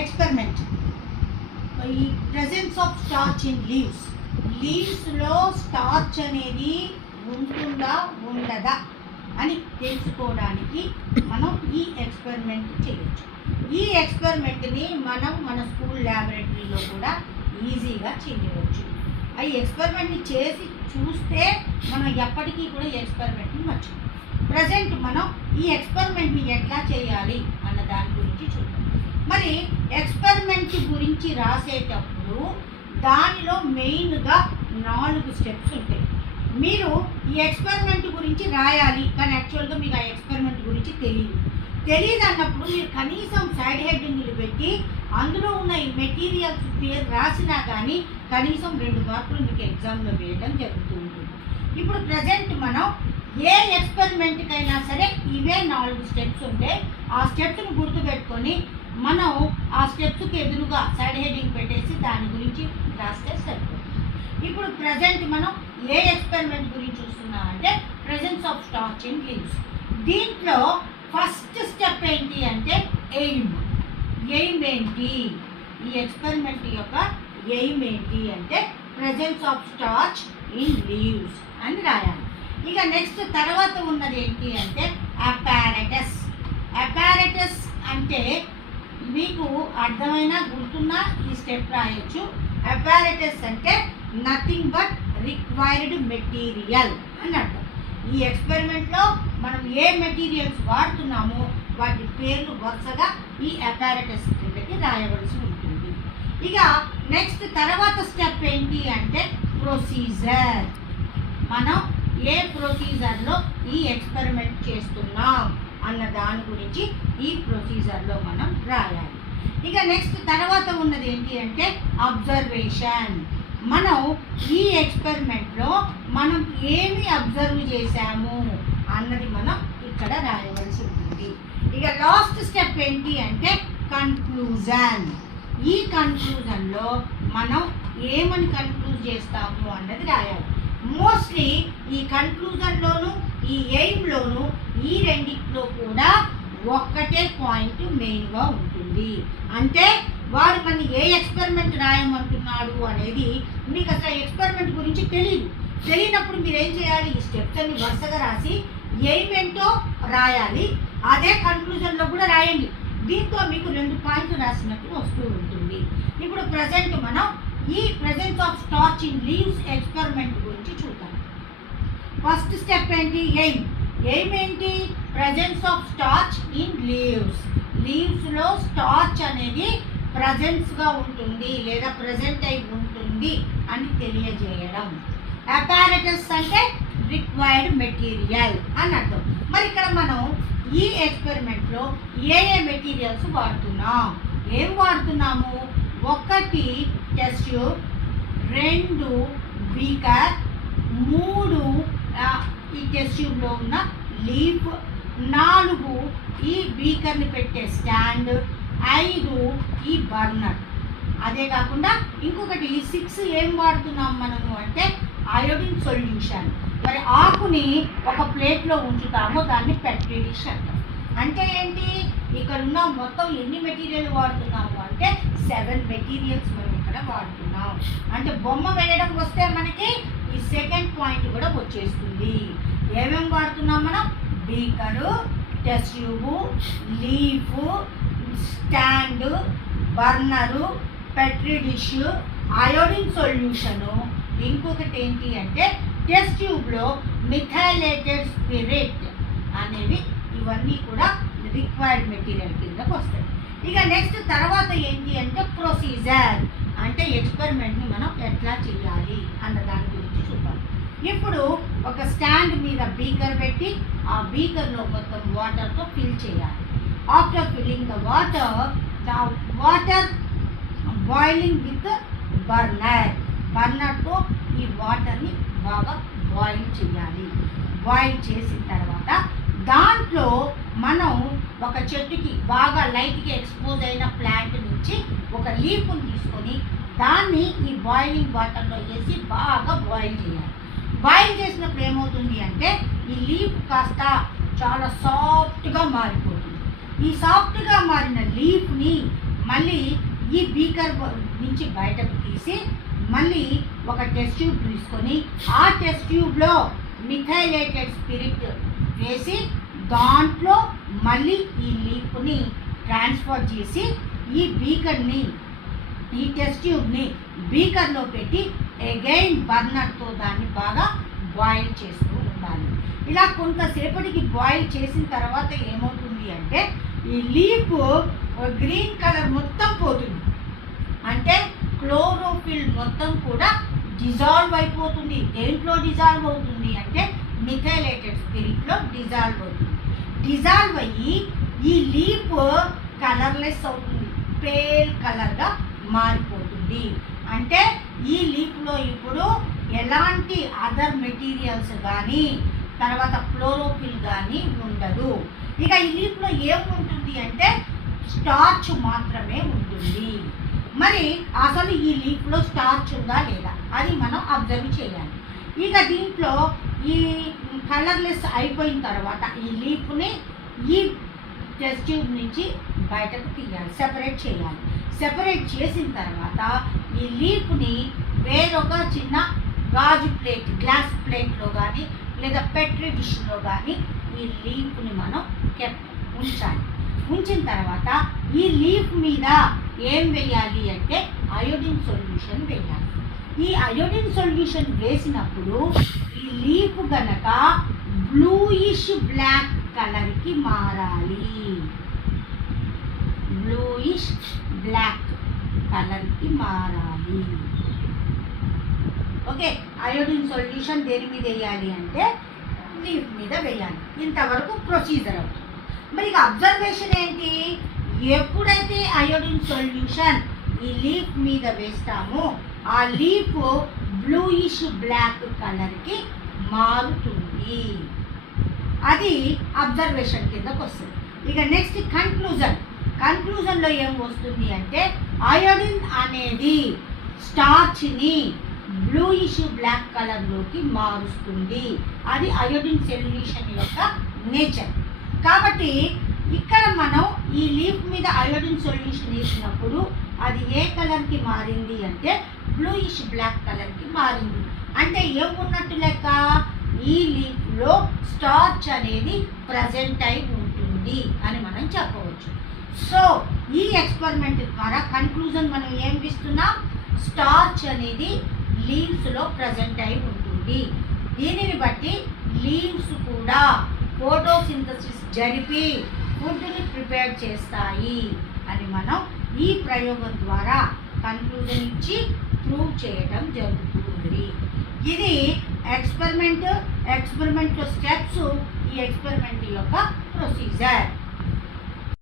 Experiment. ఈ presence of starch in లీవ్స్లో starch అనేది ఉంటుందా ఉండదా అని తెలుసుకోవడానికి మనం ఈ ఎక్స్పెరిమెంట్ చేయొచ్చు. ఈ ఎక్స్పెరిమెంట్ని మనం మన స్కూల్ ల్యాబొరేటరీలో కూడా ఈజీగా చేయవచ్చు. ఈ ఎక్స్పెరిమెంట్ని చేసి చూస్తే మనం ఎప్పటికీ కూడా ఈ ఎక్స్పెరిమెంట్ని మర్చిపోం. ప్రజెంట్ మనం ఈ ఎక్స్పెరిమెంట్ని ఎట్లా చేయాలి అన్న దాని గురించి చూద్దాం. మరి ఎక్స్పెరిమెంట్ గురించి రాసేటప్పుడు దానిలో మెయిన్గా 4 స్టెప్స్ ఉంటాయి. మీరు ఈ ఎక్స్పెరిమెంట్ గురించి రాయాలి, కానీ యాక్చువల్గా మీకు ఆ ఎక్స్పెరిమెంట్ గురించి తెలియదు అన్నప్పుడు మీరు కనీసం సైడ్ హెడ్డింగ్లు పెట్టి అందులో ఉన్న ఈ మెటీరియల్స్ పేరు రాసినా కానీ కనీసం 2 మార్కులు మీకు ఎగ్జామ్లో వేయడం జరుగుతూ ఉంటుంది. ఇప్పుడు ప్రజెంట్ మనం ఏ ఎక్స్పెరిమెంట్కైనా సరే ఇవే 4 స్టెప్స్ ఉంటే ఆ స్టెప్స్ని గుర్తుపెట్టుకొని మనం ఆ స్టెప్స్కి ఎదురుగా సైడ్ హెడ్డింగ్ పెట్టేసి దాని గురించి రాస్తే సరిపోతుంది. ఇప్పుడు ప్రజెంట్ మనం ఏ ఎక్స్పెరిమెంట్ గురించి చూస్తున్నామంటే presence of starch in leaves. దీంట్లో ఫస్ట్ స్టెప్ ఏంటి అంటే ఎయిమ్ ఏంటి, ఈ ఎక్స్పెరిమెంట్ యొక్క ఎయిమ్ ఏంటి అంటే presence of starch in leaves అని రాయాలి. ఇక నెక్స్ట్ తర్వాత ఉన్నది ఏంటి అంటే అపారటస్ అంటే మీకు అర్థమైన గుర్తున్నా ఈ స్టెప్ రాయొచ్చు. అపారటస్ అంటే నథింగ్ బట్ రిక్వైర్డ్ మెటీరియల్ అని అర్థం. ఈ ఎక్స్పెరిమెంట్లో మనం ఏ మెటీరియల్స్ వాడుతున్నామో వాటి పేర్లు వరుసగా ఈ అపారటస్ కిందకి రాయవలసి ఉంటుంది. ఇక నెక్స్ట్ తర్వాత స్టెప్ ఏంటి అంటే ప్రొసీజర్. మనం ఏ ప్రొసీజర్లో ఈ ఎక్స్పెరిమెంట్ చేస్తున్నాం అన్న దాని గురించి ఈ ప్రొసీజర్లో మనం రాయాలి. ఇక నెక్స్ట్ తర్వాత ఉన్నది ఏంటి అంటే అబ్జర్వేషన్. మనం ఈ ఎక్స్పెరిమెంట్లో మనం ఏమి అబ్జర్వ్ చేశాము అన్నది మనం ఇక్కడ రాయవలసి ఉంటుంది. ఇక లాస్ట్ స్టెప్ ఏంటి అంటే కన్క్లూజన్. ఈ కన్క్లూజన్లో మనం ఏమని కన్క్లూజ్ చేస్తాము అన్నది రాయాలి. మోస్ట్లీ ఈ కన్క్లూజన్లోను ఈ ఎయిమ్లోను ఈ రెండిట్లో కూడా ఒక్కటే పాయింట్ మెయిన్గా ఉంటుంది. అంటే వాడు మన ఏ ఎక్స్పెరిమెంట్ రాయమంటున్నాడు అనేది మీకు అసలు ఎక్స్పెరిమెంట్ గురించి తెలియనప్పుడు మీరు ఏం చేయాలి, ఈ స్టెప్స్ అన్ని వరుసగా రాసి ఎయిమ్ ఏంటో రాయాలి, అదే కన్క్లూజన్లో కూడా రాయండి. దీంతో మీకు 2 పాయింట్లు రాసినట్టు వస్తూ ఉంటుంది. ఇప్పుడు ప్రజెంట్ మనం ఈ presence of starch in leaves experiment గురించి చూద్దాం. ఫస్ట్ స్టెప్ ఏంటి, ఎయిమ్ ఏంటి, ప్రెజెన్స్ ఆఫ్ స్టార్చ్ ఇన్ లీవ్స్లో స్టార్చ్ అనేది ప్రజెన్స్గా ఉంటుంది లేదా ప్రజెంట్ అయి ఉంటుంది అని తెలియజేయడం. అపారటస్ అంటే రిక్వైర్డ్ మెటీరియల్ అని అర్థం. మరి ఇక్కడ మనం ఈ ఎక్స్పెరిమెంట్లో ఏ మెటీరియల్స్ వాడుతున్నాం, ఏం వాడుతున్నాము, 1 టెస్ట్ ట్యూబ్, 2 బీకర్, 3 ఈ టెస్ట్ ట్యూబ్లో ఉన్న లీఫ్, 4 ఈ బీకర్ని పెట్టే స్టాండ్, 5 ఈ బర్నర్. అదే కాకుండా ఇంకొకటి 6 ఏం వాడుతున్నాం మనము అంటే అయోడిన్ సొల్యూషన్. మరి ఆకుని ఒక ప్లేట్లో ఉంచుతాము, దాన్ని పెట్రీ డిష్ అంటాం. అంటే ఏంటి, ఇక్కడ ఉన్న మొత్తం ఎన్ని మెటీరియల్ వాడుతున్నాము అంటే 7 మెటీరియల్స్ మనం ఇక్కడ వాడుతున్నాం. అంటే బొమ్మ వేయడం వస్తే మనకి ఈ సెకండ్ పాయింట్ కూడా వచ్చేస్తుంది. ఏమేమి వాడుతున్నాం మనం, beaker, test tube, leaf, stand, burner, Petri dish, iodine solution. ఇంకొకటి ఏంటి అంటే టెస్ట్ ట్యూబ్లో మిథైలేటెడ్ స్పిరిట్ అనేవి, ఇవన్నీ కూడా రిక్వైర్డ్ మెటీరియల్ కిందకు వస్తాయి. ఇక నెక్స్ట్ తర్వాత ఏంటి అంటే ప్రొసీజర్, అంటే ఎక్స్పెరిమెంట్ని మనం ఎట్లా చేయాలి అన్న దాని గురించి చూద్దాం. ఇప్పుడు ఒక స్టాండ్ మీద బీకర్ పెట్టి ఆ బీకర్లో మొత్తం వాటర్తో ఫిల్ చేయాలి. After filling the water boiling with బర్నర్తో ఈ వాటర్ని బాగా బాయిల్ చేయాలి. బాయిల్ చేసిన తర్వాత దాంట్లో మనం ఒక చెట్టుకి బాగా లైట్గా ఎక్స్పోజ్ అయిన ప్లాంట్ నుంచి ఒక లీఫ్ని తీసుకొని దాన్ని ఈ బాయిలింగ్ వాటర్లో వేసి బాగా బాయిల్ చేయాలి. బాయిల్ చేసినప్పుడు ఏమవుతుంది అంటే ఈ లీఫ్ కాస్త చాలా సాఫ్ట్గా మారిపోతుంది. ఈ సాఫ్ట్గా మారిన లీఫ్ని మళ్ళీ ఈ బీకర్ నుంచి బయటకు తీసి మళ్ళీ ఒక టెస్ట్ ట్యూబ్ తీసుకొని ఆ టెస్ట్ ట్యూబ్లో మిథైలేటెడ్ స్పిరిట్ వేసి దాంట్లో మళ్ళీ ఈ లీఫ్ని ట్రాన్స్ఫర్ చేసి ఈ బీకర్ని ఈ టెస్ట్ ట్యూబ్ని బీకర్లో పెట్టి అగైన్ బర్నర్తో దాన్ని బాగా బాయిల్ చేస్తూ ఉండాలి. ఇలా కొంతసేపటికి బాయిల్ చేసిన తర్వాత ఏమవుతుంది అంటే ఈ లీఫ్ గ్రీన్ కలర్ మొత్తం పోతుంది. అంటే క్లోరోఫిల్ మొత్తం కూడా డిజాల్వ్ అయిపోతుంది. దేంట్లో డిజాల్వ్ అవుతుంది అంటే మిథైలేటెడ్ స్పిరిట్లో డిజాల్వ్ అవుతుంది. డిజాల్వ్ అయ్యి ఈ లీఫ్ కలర్లెస్ అవుతుంది, పేల్ కలర్గా మారిపోతుంది. అంటే ఈ లీఫ్లో ఇప్పుడు ఎలాంటి అదర్ మెటీరియల్స్ కానీ తర్వాత క్లోరోఫిల్ కానీ ఉండదు. ఇక ఈ లీఫ్లో ఏముంటుంది అంటే స్టార్చ్ మాత్రమే ఉంటుంది. మరి అసలు ఈ లీఫ్లో స్టార్చ్ ఉందా లేదా అది మనం అబ్జర్వ్ చేయాలి. ఇక దీంట్లో ఈ కలర్లెస్ అయిపోయిన తర్వాత ఈ లీఫ్ని ఈ టెస్ట్ ట్యూబ్ నుంచి బయటకు తీయాలి, సెపరేట్ చేయాలి. సెపరేట్ చేసిన తర్వాత ఈ లీఫ్ని వేరొక చిన్న గాజు ప్లేట్, గ్లాస్ ప్లేట్లో కానీ లేదా పెట్రీ డిష్లో కానీ ఈ లీఫ్ని మనం ఉంచాలి. ఉంచిన తర్వాత ఈ లీఫ్ మీద ఏం వేయాలి అంటే అయోడిన్ సొల్యూషన్ వేయాలి. ఈ అయోడిన్ సొల్యూషన్ వేసినప్పుడు ఈ లీఫ్ గనక బ్లూయిష్ బ్లాక్ కలర్కి మారాలి. బ్లూయిష్ బ్లాక్ కలర్కి మారాలి. ఓకే, అయోడిన్ సొల్యూషన్ దేని మీద వేయాలి అంటే లీఫ్ మీద వేయాలి. ఇంతవరకు ప్రొసీజర్ అవుతుంది. మరి ఇక అబ్జర్వేషన్ ఏంటి? ఎప్పుడైతే అయోడిన్ సొల్యూషన్ ఈ లీఫ్ మీద వేస్తామో ఆ లీఫ్ బ్లూయిష్ బ్లాక్ కలర్కి మారుతుంది. అది అబ్జర్వేషన్ కిందకు వస్తుంది. ఇక నెక్స్ట్ కన్క్లూజన్లో ఏం వస్తుంది అంటే అయోడిన్ అనేది స్టార్చ్ని బ్లూయిష్ బ్లాక్ కలర్లోకి మారుస్తుంది. అది అయోడిన్ సొల్యూషన్ యొక్క నేచర్. కాబట్టి ఇక్కడ మనం ఈ లీఫ్ మీద అయోడిన్ సొల్యూషన్ వేసినప్పుడు అది ఏ కలర్కి మారింది అంటే బ్లూయిష్ బ్లాక్ కలర్కి మారింది. అంటే ఏమున్నట్టు లెక్క? ఈ లీఫ్లో స్టార్చ్ అనేది ప్రజెంట్ అయి ఉంటుంది అని మనం చెప్పవచ్చు. సో ఈ ఎక్స్పెరిమెంట్ ద్వారా కన్క్లూజన్ మనం ఏం ఇస్తున్నాం? స్టార్చ్ అనేది లీవ్స్లో ప్రజెంట్ అయి ఉంటుంది. దీనిని బట్టి లీవ్స్ కూడా ఫోటోసింథసిస్ జరిపి ఫుడ్ని ప్రిపేర్ చేస్తాయి అని మనం ఈ ప్రయోగం ద్వారా కన్క్లూజన్ ఇచ్చి ప్రూవ్ చేయడం జరుగుతుంది. ఇది ఎక్స్పెరిమెంట్ స్టెప్స్, ఈ ఎక్స్పెరిమెంట్ యొక్క ప్రొసీజర్.